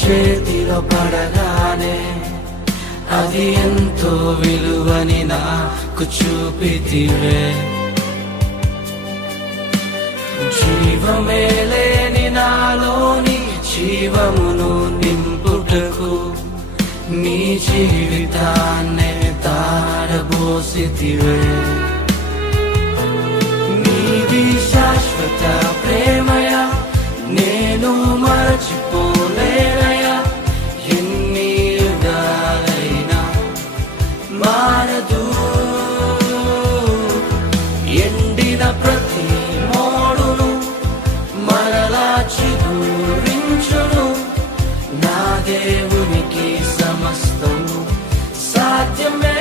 చేతిలో పడగానే అది ఎంతో విలువని నాకు చూపితివే. జీవమే లేని నాలోని జీవమును నింపుటకు నీ జీవితాన్నే తారబోసితివే. నీది శాశ్వత ప్రేమయ నేను మరచిపోలేనయా. ఎన్ని యుగాలైనా మారదు. ఎండిన ప్రతి మోడును మరలా చిగురించును. నా దేవునికి సమస్తము సాధ్యమే.